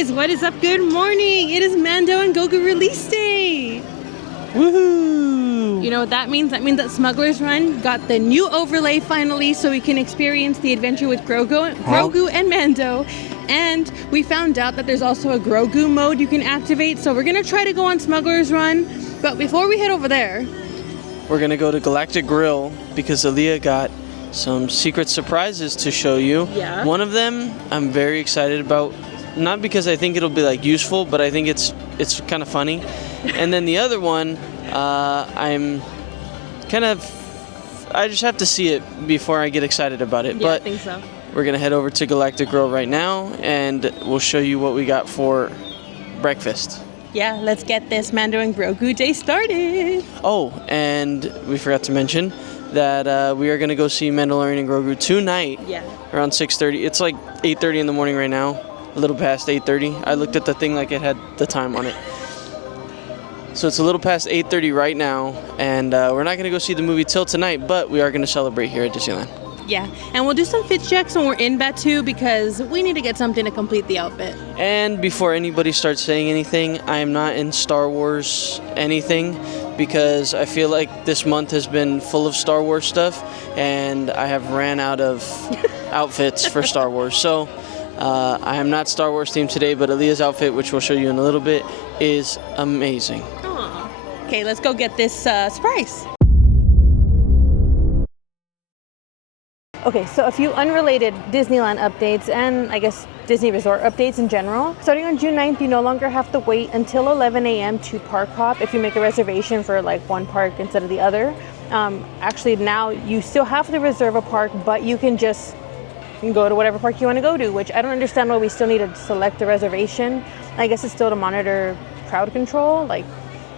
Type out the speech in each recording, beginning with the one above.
guys, what is up? Good morning. It is Mando and Grogu release day. Woohoo! You know what that means? That means that Smugglers Run got the new overlay finally, so we can experience the adventure with Grogu and Mando. And we found out that there's also a Grogu mode you can activate, so we're gonna try to go on Smugglers Run. But before we head over there, we're gonna go to Galactic Grill because Aaliyah got some secret surprises to show you. Yeah. One of them I'm very excited about, not because I think it'll be like useful, but I think it's kind of funny. And then the other one, I just have to see it before I get excited about it. Yeah, but I think so. We're gonna head over to Galactic Grill right now, and we'll show you what we got for breakfast. Yeah, let's get this Mando and Grogu day started. Oh, and we forgot to mention that we are going to go see Mandalorian and Grogu tonight. Yeah. Around 6:30. It's like 8:30 in the morning right now. A little past 8:30. I looked at the thing like it had the time on it. So it's a little past 8:30 right now, and we're not going to go see the movie till tonight, but we are going to celebrate here at Disneyland. Yeah, and we'll do some fit checks when we're in Batu because we need to get something to complete the outfit. And before anybody starts saying anything, I am not in Star Wars anything because I feel like this month has been full of Star Wars stuff and I have ran out of outfits for Star Wars. So I am not Star Wars themed today, but Aaliyah's outfit, which we'll show you in a little bit, is amazing. Aww. Okay, let's go get this surprise. Okay, so a few unrelated Disneyland updates and I guess Disney Resort updates in general. Starting on June 9th, you no longer have to wait until 11 a.m. to park hop if you make a reservation for like one park instead of the other. Actually, now you still have to reserve a park, but you can just go to whatever park you want to go to, which I don't understand why we still need to select a reservation. I guess it's still to monitor crowd control, like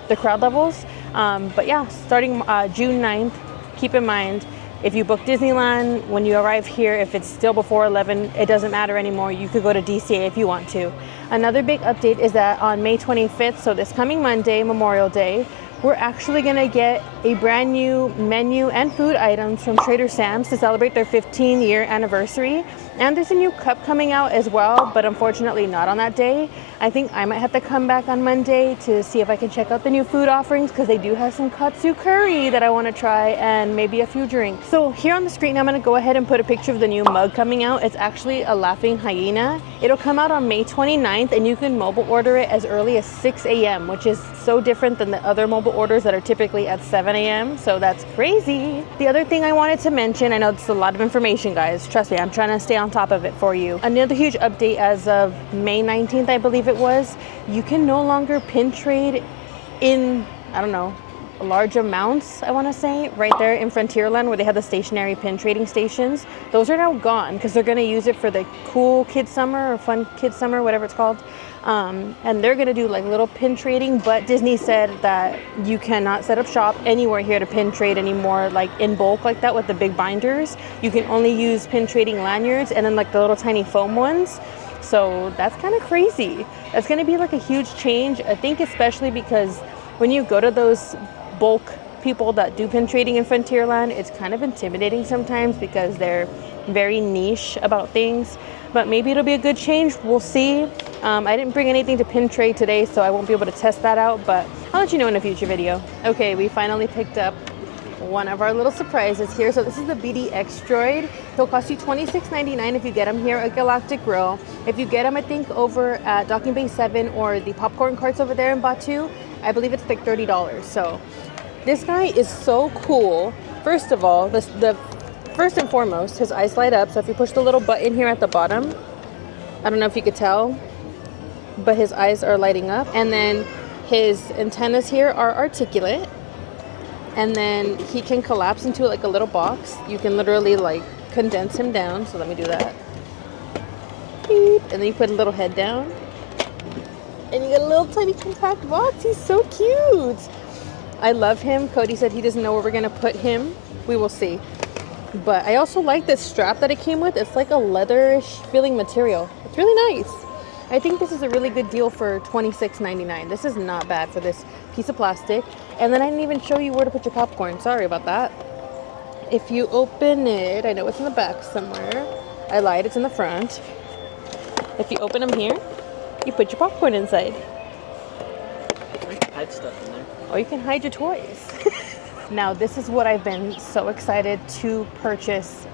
the crowd levels. But yeah, starting June 9th, keep in mind, if you book Disneyland, when you arrive here, if it's still before 11, it doesn't matter anymore. You could go to DCA if you want to. Another big update is that on May 25th, so this coming Monday, Memorial Day, we're actually gonna get a brand new menu and food items from Trader Sam's to celebrate their 15-year anniversary. And there's a new cup coming out as well, but unfortunately not on that day. I think I might have to come back on Monday to see if I can check out the new food offerings because they do have some katsu curry that I want to try and maybe a few drinks. So here on the screen, I'm going to go ahead and put a picture of the new mug coming out. It's actually a laughing hyena. It'll come out on May 29th and you can mobile order it as early as 6 a.m., which is so different than the other mobile orders that are typically at 7 a.m. So that's crazy. The other thing I wanted to mention, I know it's a lot of information, guys. Trust me, I'm trying to stay on top of it for you. Another huge update as of May 19th, I believe it was, you can no longer pin trade in, I don't know, large amounts, I want to say, right there in Frontierland where they have the stationary pin trading stations. Those are now gone because they're going to use it for the cool kid summer or fun kid summer, whatever it's called. And they're going to do like little pin trading, but Disney said that you cannot set up shop anywhere here to pin trade anymore, like in bulk like that with the big binders. You can only use pin trading lanyards and then like the little tiny foam ones. So that's kind of crazy. That's going to be like a huge change, I think, especially because when you go to those bulk people that do pin trading in Frontierland, it's kind of intimidating sometimes because they're very niche about things. But maybe it'll be a good change. We'll see. I didn't bring anything to pin trade today, so I won't be able to test that out, but I'll let you know in a future video. Okay, we finally picked up one of our little surprises here. So this is the BDX droid. He'll cost you $26.99 if you get him here at Galactic Grill. If you get him, I think, over at Docking Bay 7 or the popcorn carts over there in Batu, I believe it's like $30. So this guy is so cool. First of all, the first and foremost, his eyes light up. So if you push the little button here at the bottom, I don't know if you could tell, but his eyes are lighting up. And then his antennas here are articulate. And then he can collapse into like a little box. You can literally like condense him down. So let me do that. Beep. And then you put a little head down. And you get a little tiny compact box. He's so cute. I love him. Cody said he doesn't know where we're going to put him. We will see. But I also like this strap that it came with. It's like a leatherish feeling material. It's really nice. I think this is a really good deal for $26.99. This is not bad for this piece of plastic. And then I didn't even show you where to put your popcorn. Sorry about that. If you open it, I know it's in the back somewhere. I lied, it's in the front. If you open them here, You put your popcorn inside. I can hide stuff in there. Or you can hide your toys. Now, this is what I've been so excited to purchase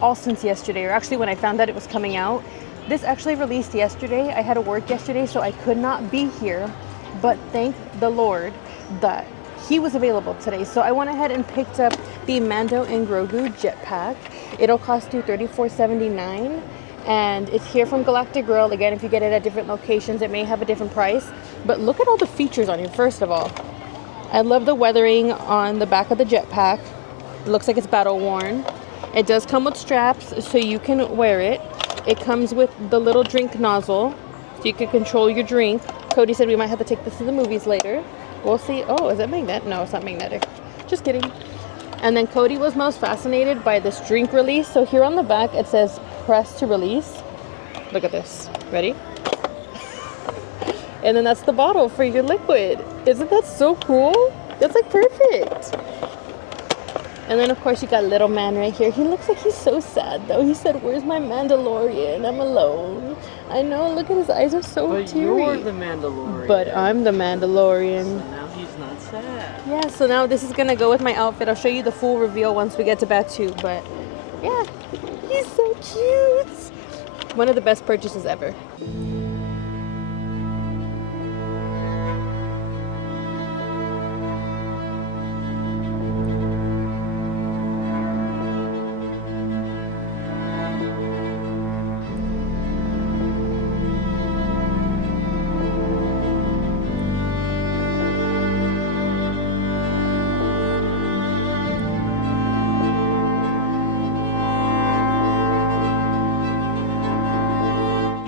all since yesterday, or actually when I found out it was coming out. This actually released yesterday. I had to work yesterday, so I could not be here, but thank the Lord that he was available today. So I went ahead and picked up the Mando and Grogu jetpack. It'll cost you $34.79, and it's here from Galactic Grill. Again, if you get it at different locations, it may have a different price, but look at all the features on it. First of all, I love the weathering on the back of the jetpack. It looks like it's battle worn. It does come with straps so you can wear it. It comes with the little drink nozzle so you can control your drink. Cody said we might have to take this to the movies later. We'll see. Oh, is it magnetic? No, it's not magnetic. Just kidding. And then Cody was most fascinated by this drink release. So here on the back it says press to release. Look at this. Ready? And then that's the bottle for your liquid. Isn't that so cool? That's like perfect. And then of course you got little man right here. He looks like he's so sad though. He said, "Where's my Mandalorian? I'm alone." I know, look at his eyes are so teary. You're the Mandalorian. But I'm the Mandalorian. So now he's not sad. Yeah, so now this is gonna go with my outfit. I'll show you the full reveal once we get to Batu. But yeah, he's so cute. One of the best purchases ever.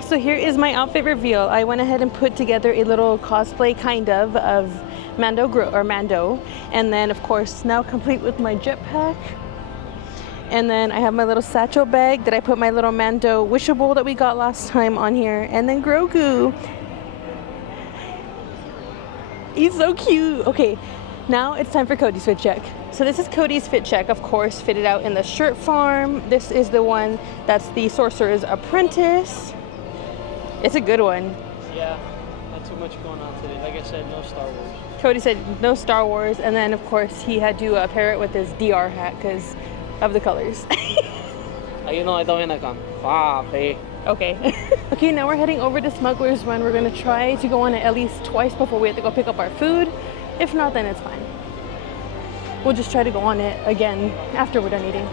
So here is my outfit reveal. I went ahead and put together a little cosplay kind of Mando, and then of course now complete with my jetpack. And then I have my little satchel bag that I put my little Mando wishable that we got last time on here, and then Grogu. He's so cute. Okay, now it's time for Cody's fit check. So this is Cody's fit check, of course, fitted out in the shirt farm. This is the one that's the Sorcerer's Apprentice. It's a good one. Yeah, not too much going on today. Like I said, no Star Wars. Cody said no Star Wars, and then of course he had to pair it with his DR hat because of the colors. You know, I don't know. Okay. Okay, now we're heading over to Smugglers Run. We're gonna try to go on it at least twice before we have to go pick up our food. If not, then it's fine. We'll just try to go on it again after we're done eating.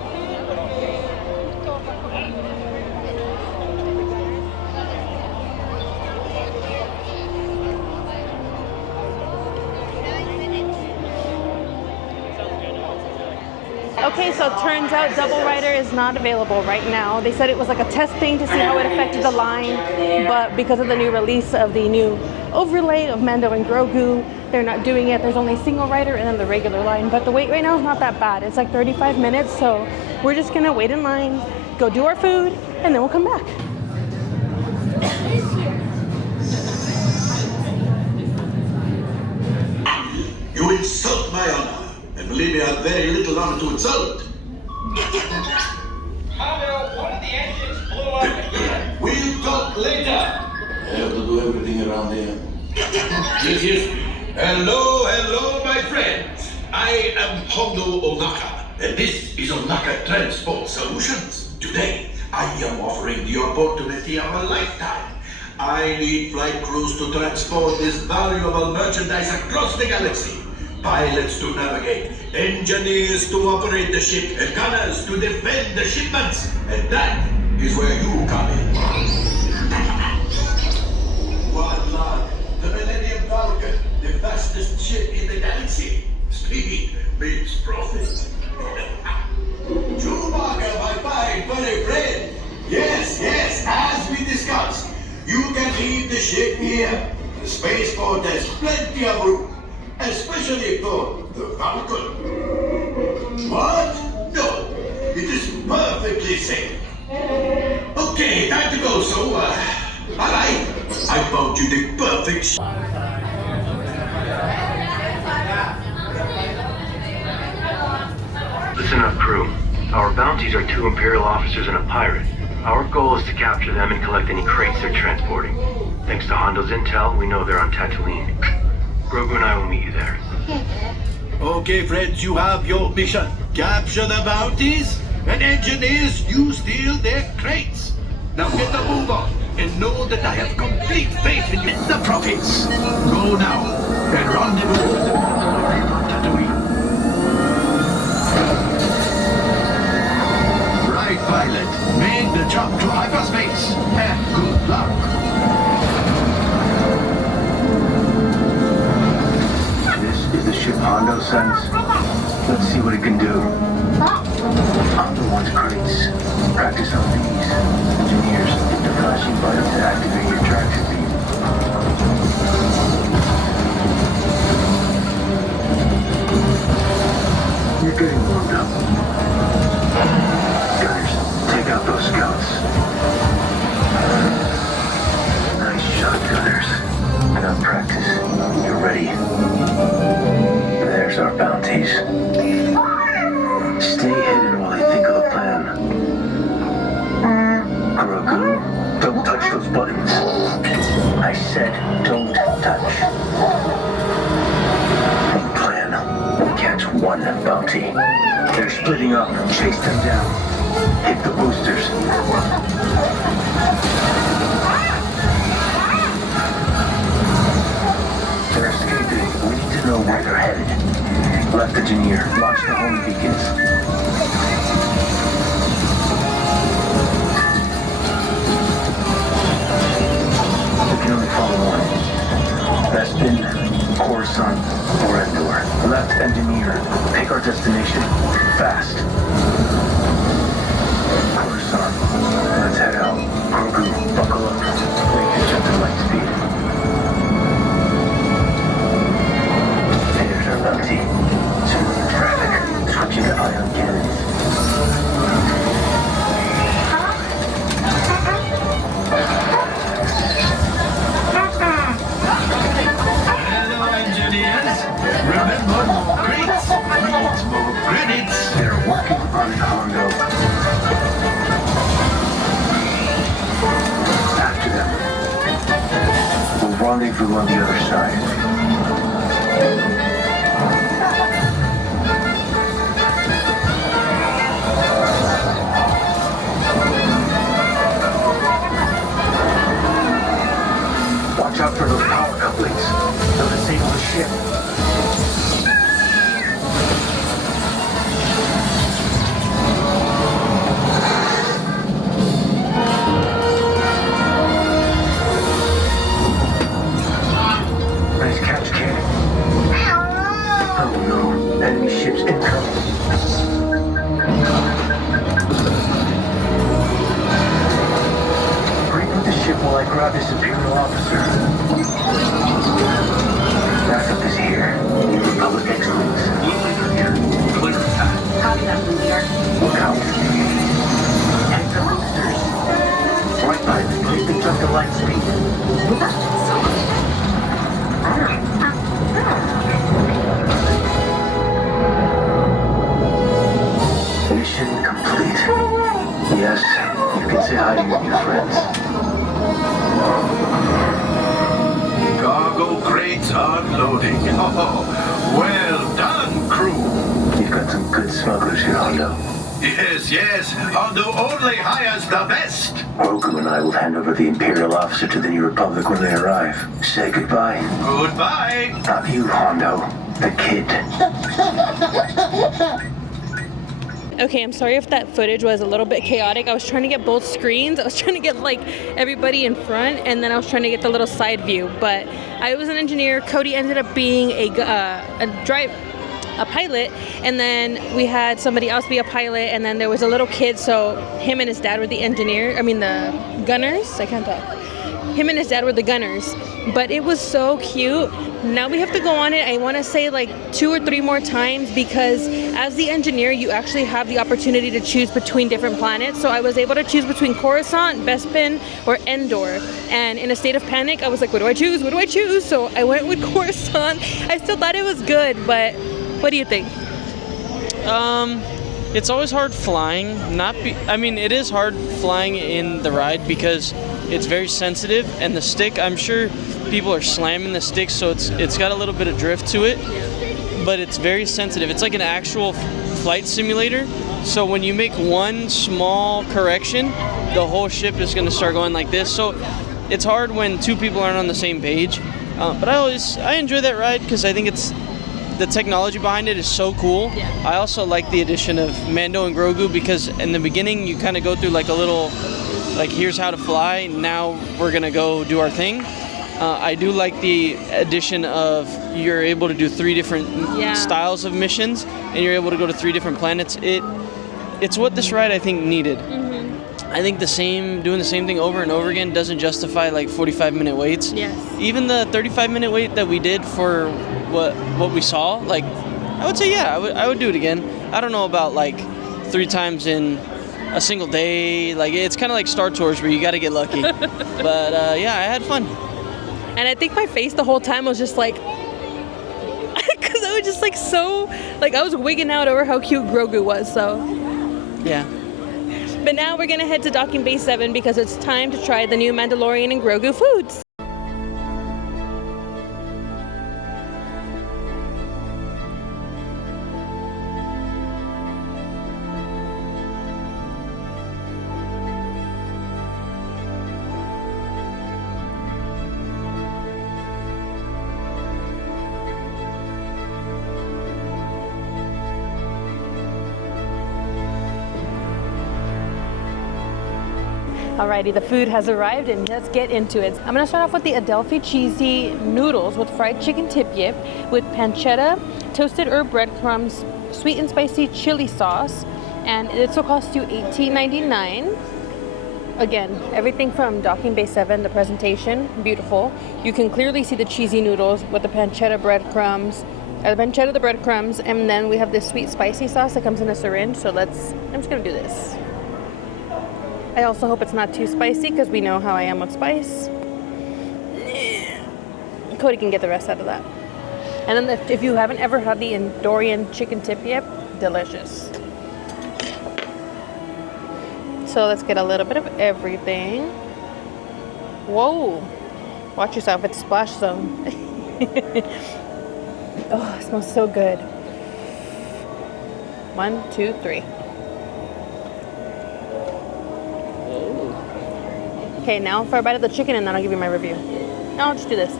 Okay, so it turns out Double Rider is not available right now. They said it was like a test thing to see how it affected the line, but because of the new release of the new overlay of Mando and Grogu, they're not doing it. There's only single rider and then the regular line, but the wait right now is not that bad. It's like 35 minutes, so we're just gonna wait in line, go do our food, and then we'll come back. You insult my honor. And believe me, I have very little honor to insult. Hello, one of the engines blew up again. We'll talk later. I have to do everything around here. Yes. Hello, my friends. I am Hondo Onaka, and this is Onaka Transport Solutions. Today, I am offering the opportunity of a lifetime. I need flight crews to transport this valuable merchandise across the galaxy. Pilots to navigate, engineers to operate the ship, and gunners to defend the shipments. And that is where you come in. One Lord, the Millennium Falcon, the fastest ship in the galaxy. Speed means profit. Chewbacca, my fine, funny friend. Yes, as we discussed, you can leave the ship here. The spaceport has plenty of room. Especially for the Falcon. What? No, it is perfectly safe. Okay, time to go, so, alright. I found you the perfect Listen up, crew. Our bounties are 2 Imperial officers and a pirate. Our goal is to capture them and collect any crates they're transporting. Thanks to Hondo's intel, we know they're on Tatooine. Grogu and I will meet you there. Okay, friends, you have your mission. Capture the bounties, and engineers, you steal their crates. Now get the move on, and know that I have complete faith in you. The profits. Go now, and rendezvous with the Mandalorian on Tatooine. Right, pilot. Make the jump to hyperspace, and good luck. This is the ship Hondo sends. Let's see what it can do. Hondo wants crates. Practice on these. Engineers, hit the flashing button to activate your traction beam. You're getting warmed up. Gunners, take out those scouts. Nice shot, Gunners. Enough practice. You're ready. There's our bounties. Stay hidden while I think of the plan. Grogu, don't touch those buttons. I said don't touch. Main plan. Catch one bounty. They're splitting up. Chase them down. Hit the boosters. They're escaping. We need to know where they're headed. Left engineer, launch the home beacons. We can only follow one. Bespin, Coruscant, or Endor. Left engineer, pick our destination. Fast. Coruscant, let's head out. Grogu, buckle up. Make the jump to light speed. There's our bounty. Smooth traffic. Switching to ion cannons. Hello, engineers. Remember, more crates means more credits. They're working on Hondo. After them. We'll rendezvous on the other side. Watch out for those power couplings. They'll disable the ship. Nice catch, kid. Oh no, enemy ships incoming. Reboot the ship while I grab this Imperial officer. Backup is here. Republic X-Wings. Here. Clear time. Copy that from here. Look out. Hit the boosters. Right pilot, please pick up the light speed. Mission complete. Yes, you can say hi to your new friends. Cargo crates unloading. Oh, well done, crew. You've got some good smugglers here, Hondo. Yes. Hondo only hires the best. Grogu and I will hand over the Imperial officer to the New Republic when they arrive. Say goodbye. Goodbye. Not you, Hondo. The kid. Okay, I'm sorry if that footage was a little bit chaotic. I was trying to get both screens. I was trying to get like everybody in front, and then I was trying to get the little side view. But I was an engineer. Cody ended up being a pilot, and then we had somebody else be a pilot, and then there was a little kid. So him and his dad were the the gunners. I can't talk. Him and his dad were the gunners, but it was so cute. Now we have to go on it. I want to say like 2 or 3 more times, because as the engineer, you actually have the opportunity to choose between different planets. So I was able to choose between Coruscant, Bespin, or Endor. And in a state of panic, I was like, what do I choose? What do I choose? So I went with Coruscant. I still thought it was good, but what do you think? It's always hard flying. I mean, it is hard flying in the ride because it's very sensitive, and the stick, I'm sure people are slamming the stick, so it's got a little bit of drift to it, but it's very sensitive. It's like an actual flight simulator. So when you make one small correction, the whole ship is going to start going like this. So it's hard when two people aren't on the same page. But I enjoy that ride because I think the technology behind it is so cool. Yeah. I also like the addition of Mando and Grogu because in the beginning you kind of go through like a little, like here's how to fly, now we're gonna go do our thing. I do like the addition of you're able to do 3 different styles of missions, and you're able to go to 3 different planets. It's what this ride I think needed. I think doing the same thing over and over again doesn't justify like 45-minute waits. Yes. Even the 35-minute wait that we did for what we saw, like I would say I would do it again. I don't know about like 3 times in a single day. Like it's kind of like Star Tours where you got to get lucky. But yeah, I had fun. And I think my face the whole time was just like, because I was just like so, like I was wigging out over how cute Grogu was. So Yeah. but now we're gonna head to Docking Bay 7 because it's time to try the new Mandalorian and Grogu foods. Alrighty, the food has arrived and let's get into it. I'm gonna start off with the Adelphi cheesy noodles with fried chicken tip-yip with pancetta, toasted herb breadcrumbs, sweet and spicy chili sauce, and this will cost you $18.99. Again, everything from Docking Bay 7, the presentation, beautiful. You can clearly see the cheesy noodles with the pancetta breadcrumbs, the breadcrumbs, and then we have this sweet spicy sauce that comes in a syringe. So I'm just gonna do this. I also hope it's not too spicy because we know how I am with spice. Cody can get the rest out of that. And then if you haven't ever had the Dorian chicken tip-yip, delicious. So let's get a little bit of everything. Whoa. Watch yourself, it's splash zone. Oh, it smells so good. 1, 2, 3. Okay, now for a bite of the chicken and then I'll give you my review. No, I'll just do this.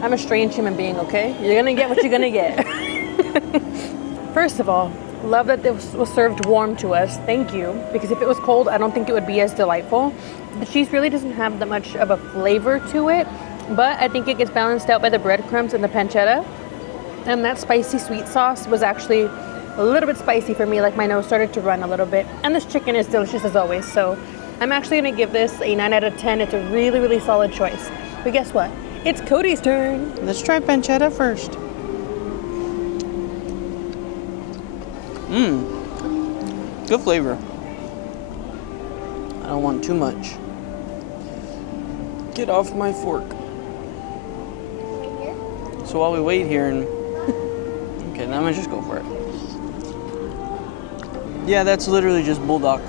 I'm a strange human being, okay? You're gonna get what you're gonna get. First of all, love that this was served warm to us. Thank you. Because if it was cold, I don't think it would be as delightful. The cheese really doesn't have that much of a flavor to it, but I think it gets balanced out by the breadcrumbs and the pancetta. And that spicy sweet sauce was actually a little bit spicy for me, like my nose started to run a little bit. And this chicken is delicious as always, so I'm actually gonna give this a 9 out of 10. It's a really, really solid choice. But guess what? It's Cody's turn. Let's try pancetta first. Good flavor. I don't want too much. Get off my fork. So while we wait here and... Okay, now I'm gonna just go for it. Yeah, that's literally just bulldog.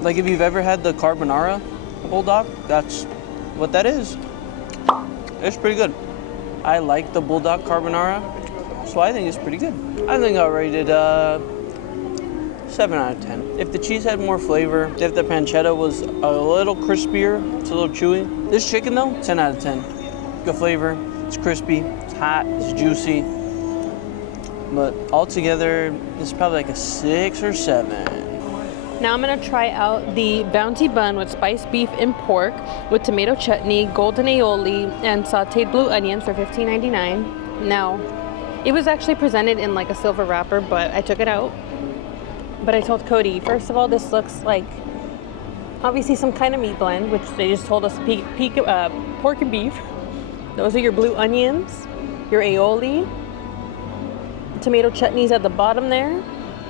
Like if you've ever had the carbonara bulldog, that's what that is. It's pretty good. I like the bulldog carbonara, so I think it's pretty good. I think I'll rate it 7 out of 10. If the cheese had more flavor, if the pancetta was a little crispier, it's a little chewy. This chicken though, 10 out of 10. Good flavor, it's crispy, it's hot, it's juicy. But altogether, it's probably like a 6 or 7. Now I'm gonna try out the bounty bun with spiced beef and pork with tomato chutney, golden aioli, and sauteed blue onions for $15.99. Now, it was actually presented in like a silver wrapper, but I took it out. But I told Cody, first of all, this looks like obviously some kind of meat blend, which they just told us pork and beef. Those are your blue onions, your aioli, tomato chutneys at the bottom there.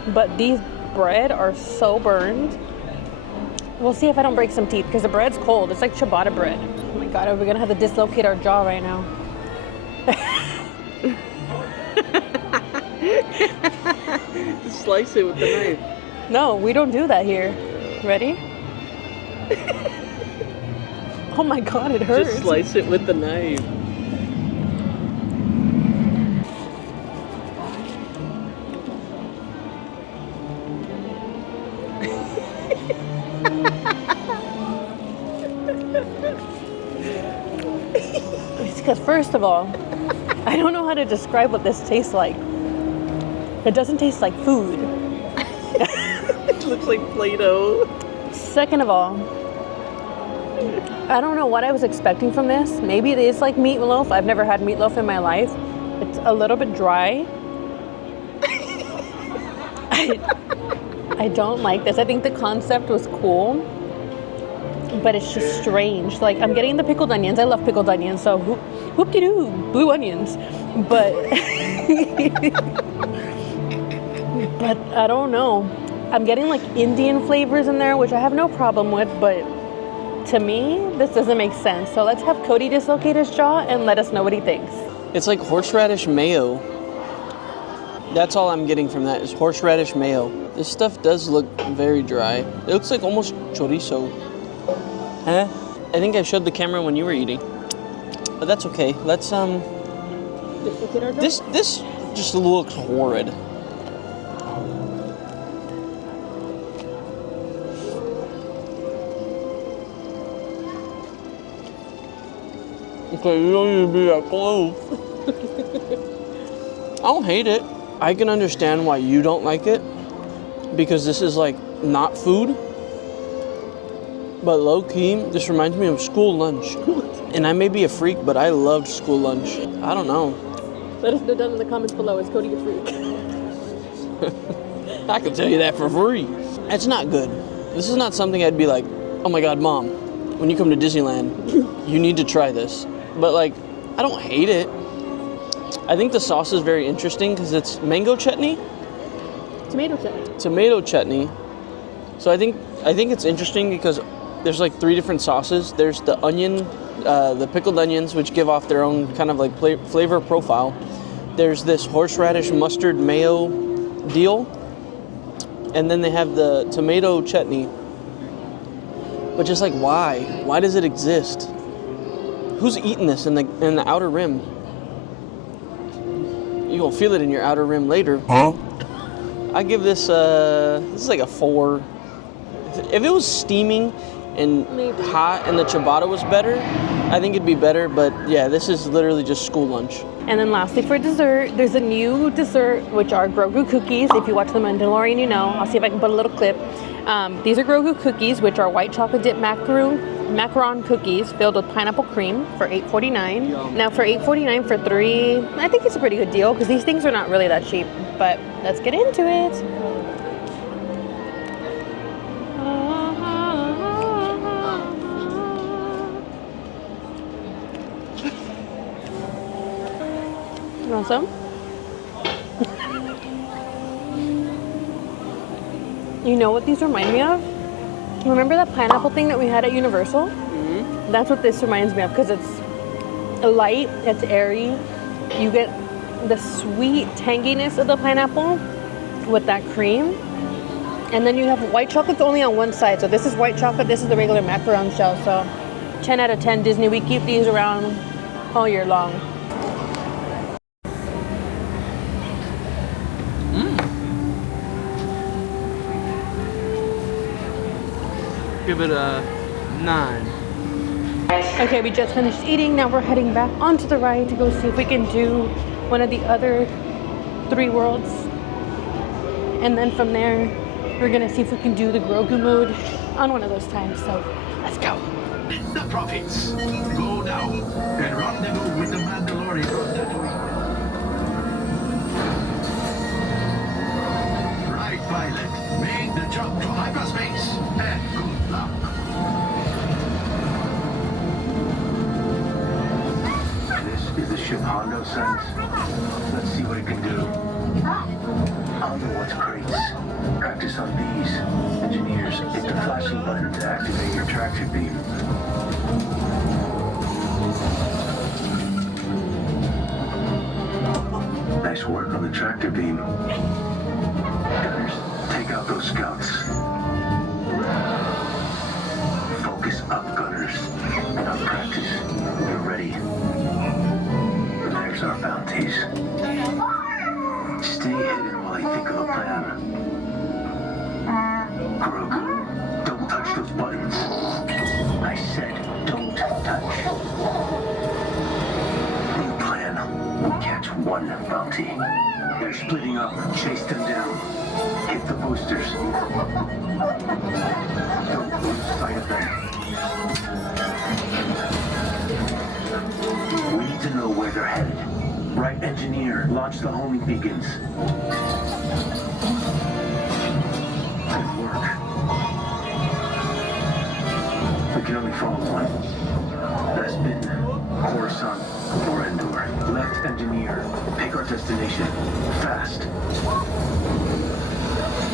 But these bread are so burned. We'll see if I don't break some teeth because the bread's cold. It's like ciabatta bread. Oh my god, are we gonna have to dislocate our jaw right now? Slice it with the knife. No, we don't do that here. Ready? Oh my god, it hurts. Just slice it with the knife. Because first of all, I don't know how to describe what this tastes like. It doesn't taste like food. It looks like Play-Doh. Second of all, I don't know what I was expecting from this. Maybe it is like meatloaf. I've never had meatloaf in my life. It's a little bit dry. I don't like this. I think the concept was cool, but it's just strange. Like, I'm getting the pickled onions. I love pickled onions, so whoop-de-doo, blue onions. But, but I don't know. I'm getting like Indian flavors in there, which I have no problem with, but to me, this doesn't make sense. So let's have Cody dislocate his jaw and let us know what he thinks. It's like horseradish mayo. That's all I'm getting from that is horseradish mayo. This stuff does look very dry. It looks like almost chorizo. Huh? I think I showed the camera when you were eating. But that's okay. Let's Dislocate our jaw? This just looks horrid. Okay, you don't need to be that close. I don't hate it. I can understand why you don't like it because this is like not food. But low key, this reminds me of school lunch. And I may be a freak, but I loved school lunch. I don't know. Let us know down in the comments below. Is Cody a freak? I can tell you that for free. It's not good. This is not something I'd be like, oh my god, Mom, when you come to Disneyland, you need to try this. But like, I don't hate it. I think the sauce is very interesting because it's mango chutney. Tomato chutney. Tomato chutney. So I think it's interesting because there's like 3 different sauces. There's the onion, the pickled onions, which give off their own kind of like flavor profile. There's this horseradish mustard mayo deal. And then they have the tomato chutney. But just like, why? Why does it exist? Who's eating this in the outer rim? You gonna feel it in your outer rim later. Huh? I give this this is like a 4. If it was steaming and hot and the ciabatta was better, I think it'd be better. But yeah, this is literally just school lunch. And then lastly for dessert, there's a new dessert, which are Grogu cookies. If you watch The Mandalorian, you know. I'll see if I can put a little clip. These are Grogu cookies, which are white chocolate dipped macaron cookies filled with pineapple cream for $8.49. Now for $8.49 for 3, I think it's a pretty good deal because these things are not really that cheap. But let's get into it. You want some? You know what these remind me of? Remember that pineapple thing that we had at Universal? Mm-hmm. That's what this reminds me of because it's light, it's airy. You get the sweet tanginess of the pineapple with that cream. And then you have white chocolate only on one side. So this is white chocolate, this is the regular macaron shell. So 10 out of 10 Disney. We keep these around all year long. Give it a 9. Okay, we just finished eating. Now we're heading back onto the ride to go see if we can do one of the other 3 worlds. And then from there, we're gonna see if we can do the Grogu mode on one of those times. So let's go. The prophets, go now and rendezvous with the Mandalorian on Tatooine. Right, pilot, make the jump to hyperspace and good luck. This is the ship Hondo sends. Let's see what it can do. Hondo wants crates. Practice on these. Engineers, hit the flashing button to activate your traction beam. Nice work on the tractor beam. Gunners, take out those scouts. Focus up, gunners. Enough practice. You're ready. There's our bounties. Stay hidden while I think of a plan. Grogu, don't touch those buttons. I said, don't touch. New plan. We catch one bounty. They're splitting up. Chase them down. Hit the boosters. Don't lose sight of them. We need to know where they're headed. Right engineer, launch the homing beacons. Good work. We can only follow one. Bespin, Coruscant, or Endor. Left engineer, pick our destination. Fast.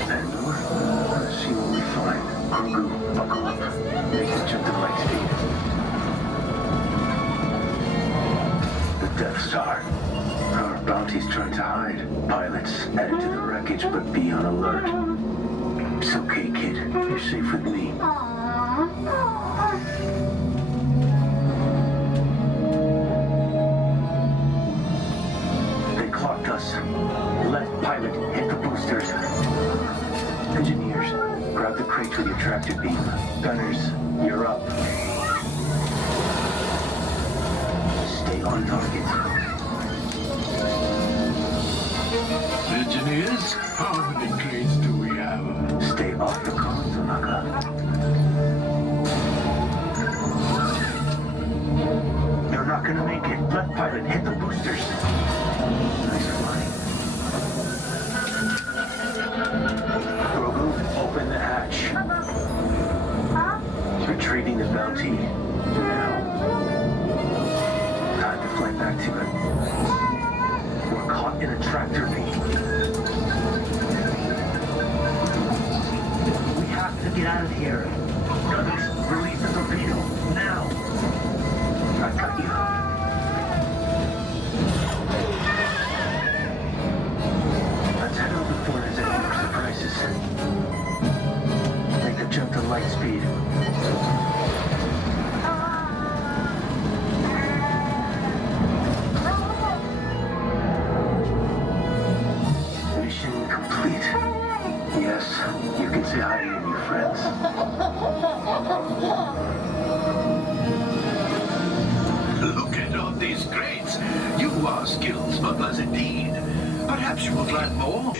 Endor, let's see what we find. Grogu, buckle up. Make the jump to light speed. The Death Star. Our bounty's trying to hide. Pilots, headed to the wreckage, but be on alert. It's okay, kid. You're safe with me. They clocked us. Left pilot, hit the boosters. Engineers, grab the crates with your tractor beam. Gunners, you're up. Stay on target. Engineers, how many crates do we have? Stay off the comms, Onaka. You're not gonna make it. Left pilot, hit the boosters. Nice flying. Grogu, open the hatch. Retrieving the bounty. Now. Time to fly back to it. We're caught in a tractor beam. We have to get out of here. Gunners, release the torpedo. Now. I got you. Let's head out before there's any more surprises. Make the jump to light speed. Mission complete. Yes, you can say hi to your new friends. Look at all these crates. You are skilled smugglers indeed. Perhaps you would like more?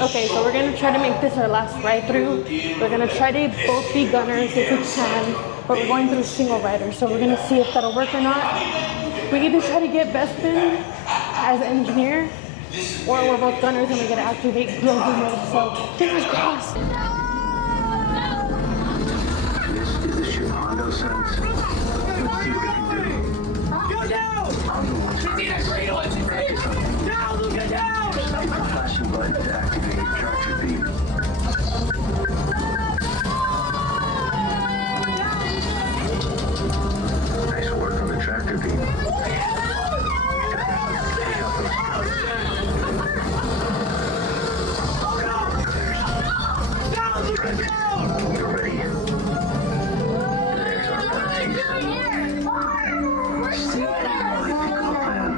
Okay, so we're gonna try to make this our last ride through. We're gonna try to both be gunners if we can, but we're going through single rider, so we're gonna see if that'll work or not. We either try to get Bespin as engineer, or we're both gunners and we gotta activate Grogu mode, so fingers crossed. This is the ship Mando sends. Let's see what it can do. Go down! Mando wants credits. Practice on Down, look it down! hit the flashing button to activate tractor beam. Nice work on the tractor beam. Take out those scouts. Down, look it down! You're ready. There's our bounties. Stay hidden while I think of a plan.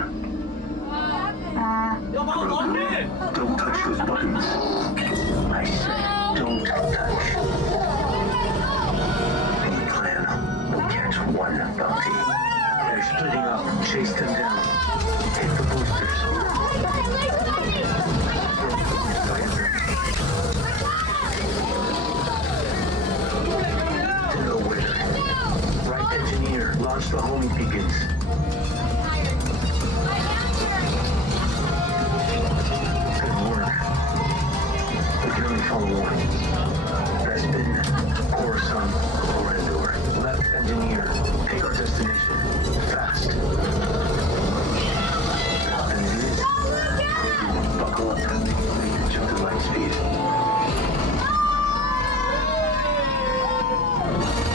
Grogu, don't touch those buttons. I said, don't touch. Any plan, we'll catch one bounty. They're splitting up. Chase them down. Hit the boosters. To know where. Right engineer, launch the homing beacons. Good work. We can only follow one. Bespin, Coruscant, or Endor. Left engineer, take our destination. Fast. And it is. Buckle up. Jump to light speed.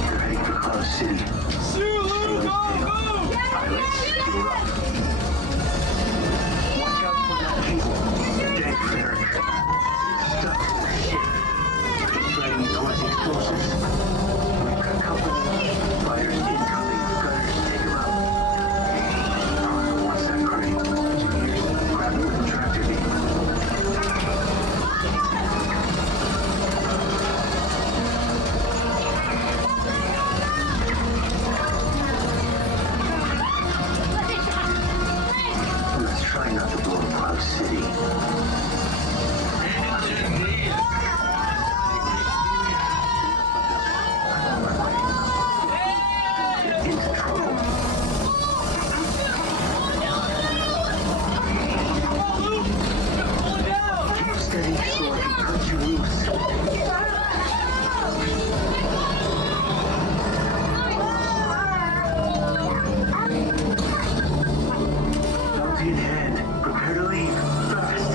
You're heading for Cloud City. Zulu, go, go! Pilots, you're up. Watch out for that cable. explosives. We've got company. Fighters incoming. Gunners, take them out. Hondo wants that crate. Engineers, grab it with the tractor beam. Let's try not to blow Cloud City. Into trouble. Keep steady so I can cut you loose. Bounty in hand. Prepare to leave. Fast.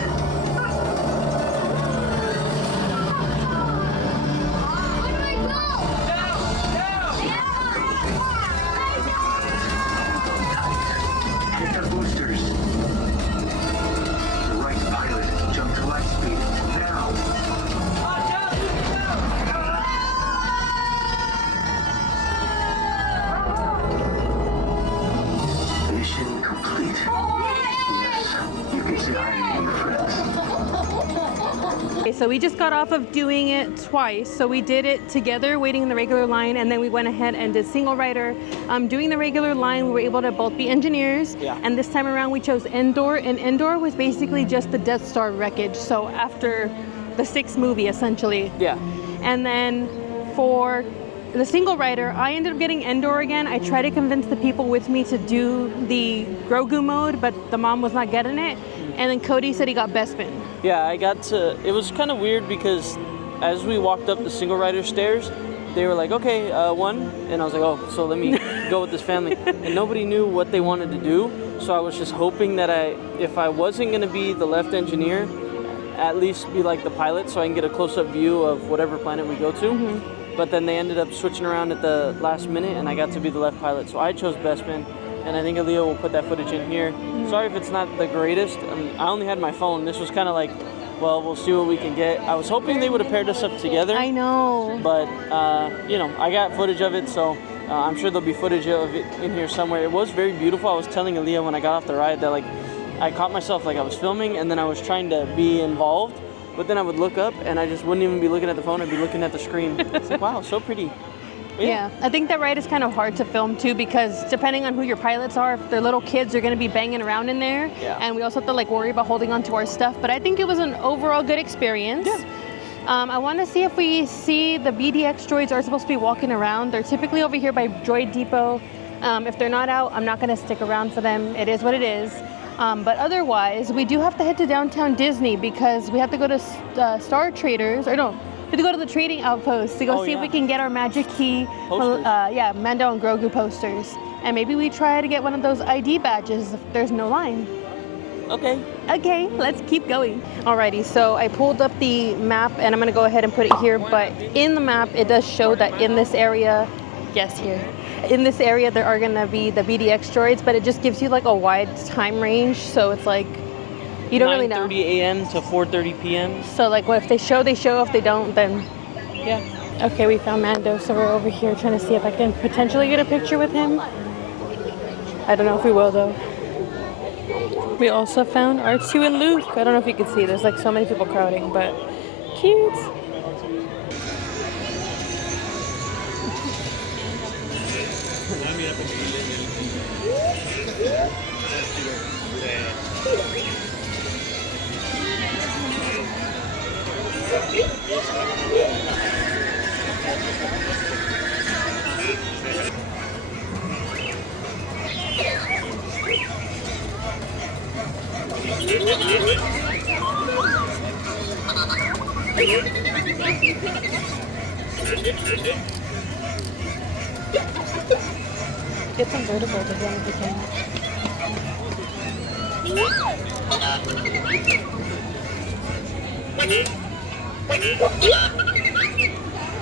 Hit the boosters. The right pilot. Jump to light speed. Now. Mission complete. Yes, you can say hi to your friends. Okay, so we just got off of doing it twice. So we did it together, waiting in the regular line, and then we went ahead and did single rider. Doing the regular line, we were able to both be engineers. Yeah. And this time around, we chose Endor, and Endor was basically just the Death Star wreckage. So after the 6th movie, essentially. Yeah. And then for the single rider, I ended up getting Endor again. I tried to convince the people with me to do the Grogu mode, but the mom was not getting it. And then Cody said he got Bespin. Yeah, I got to. It was kind of weird because as we walked up the single rider stairs, they were like, okay, one. And I was like, oh, so let me go with this family. And nobody knew what they wanted to do. So I was just hoping that if I wasn't going to be the left engineer, at least be like the pilot so I can get a close-up view of whatever planet we go to. Mm-hmm. But then they ended up switching around at the last minute and I got to be the left pilot. So I chose Bespin. And I think Aaliyah will put that footage in here. Sorry if it's not the greatest. I only had my phone. This was kind of like, well, we'll see what we can get. I was hoping they would have paired us up together. I know. But, you know, I got footage of it, so I'm sure there'll be footage of it in here somewhere. It was very beautiful. I was telling Aaliyah when I got off the ride that, like, I caught myself, like, I was filming, and then I was trying to be involved. But then I would look up, and I just wouldn't even be looking at the phone. I'd be looking at the screen. It's like, wow, so pretty. Yeah, I think that ride is kind of hard to film too because depending on who your pilots are, if they're little kids, they're going to be banging around in there. Yeah. And we also have to like worry about holding on to our stuff. But I think it was an overall good experience. Yeah. I want to see if we see the BDX droids are supposed to be walking around. They're typically over here by Droid Depot. If they're not out, I'm not going to stick around for them. It is what it is. But otherwise, we do have to head to downtown Disney because we have to go to Star Traders, or no, we have to go to the trading outpost to go see if we can get our magic key, Mando and Grogu posters. And maybe we try to get one of those ID badges if there's no line. Okay. Okay, let's keep going. Alrighty, so I pulled up the map and I'm gonna go ahead and put it here, but in the map, it does show that in this area, yes, here. In this area, there are gonna be the BDX droids, but it just gives you like a wide time range, so it's like, you don't really know. 9:30 a.m. to 4:30 p.m. So like, what if they show, they show. If they don't, then Yeah. okay, we found Mando, so we're over here trying to see if I can potentially get a picture with him. I don't know if we will though. We also found R2 and Luke. I don't know if you can see, there's like so many people crowding, but cute. Get some verticals again if you can.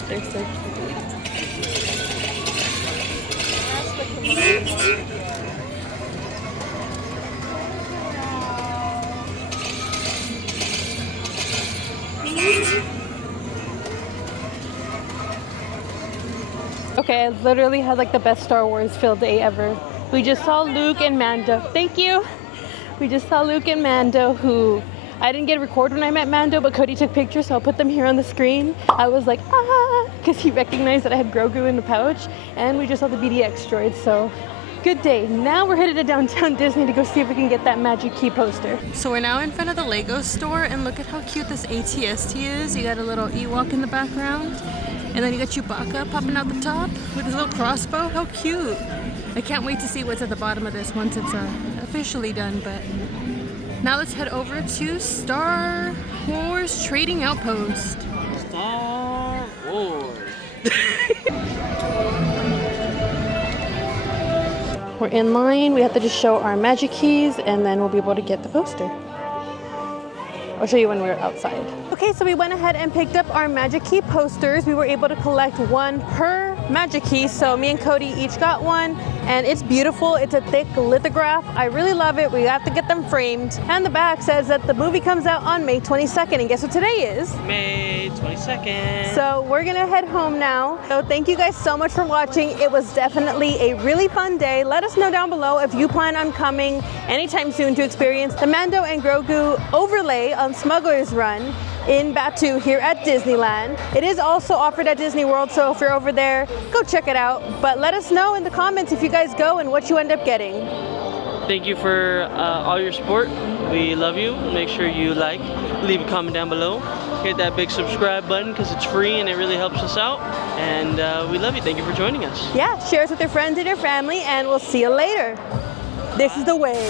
They're so cute. Okay, I literally had like the best Star Wars filled day ever. We just saw Luke and Mando. Thank you. We just saw Luke and Mando, who I didn't get to record when I met Mando, but Cody took pictures, so I'll put them here on the screen. I was like, ah, because he recognized that I had Grogu in the pouch, and we just saw the BDX droid, so good day. Now we're headed to downtown Disney to go see if we can get that Magic Key poster. So we're now in front of the Lego store, and look at how cute this ATST is. You got a little Ewok in the background, and then you got Chewbacca popping out the top with his little crossbow. How cute. I can't wait to see what's at the bottom of this once it's officially done, but now let's head over to Star Wars Trading Outpost. Star Wars. We're in line. We have to just show our Magic Keys, and then we'll be able to get the poster. I'll show you when we're outside. Okay, so we went ahead and picked up our Magic Key posters. We were able to collect one per Magic Key, so me and Cody each got one, and it's beautiful. It's a thick lithograph. I really love it. We have to get them framed. And the back says that the movie comes out on May 22nd, and guess what today is? May 22nd. So we're gonna head home now. So thank you guys so much for watching. It was definitely a really fun day. Let us know down below if you plan on coming anytime soon to experience the Mando and Grogu overlay on Smugglers Run in Batu here at Disneyland. It is also offered at Disney World, so if you're over there, go check it out. But let us know in the comments if you guys go and what you end up getting. Thank you for all your support. We love you. Make sure you like, leave a comment down below, hit that big subscribe button because it's free and it really helps us out. And we love you. Thank you for joining us. Yeah, share us with your friends and your family, and we'll see you later. This is the way.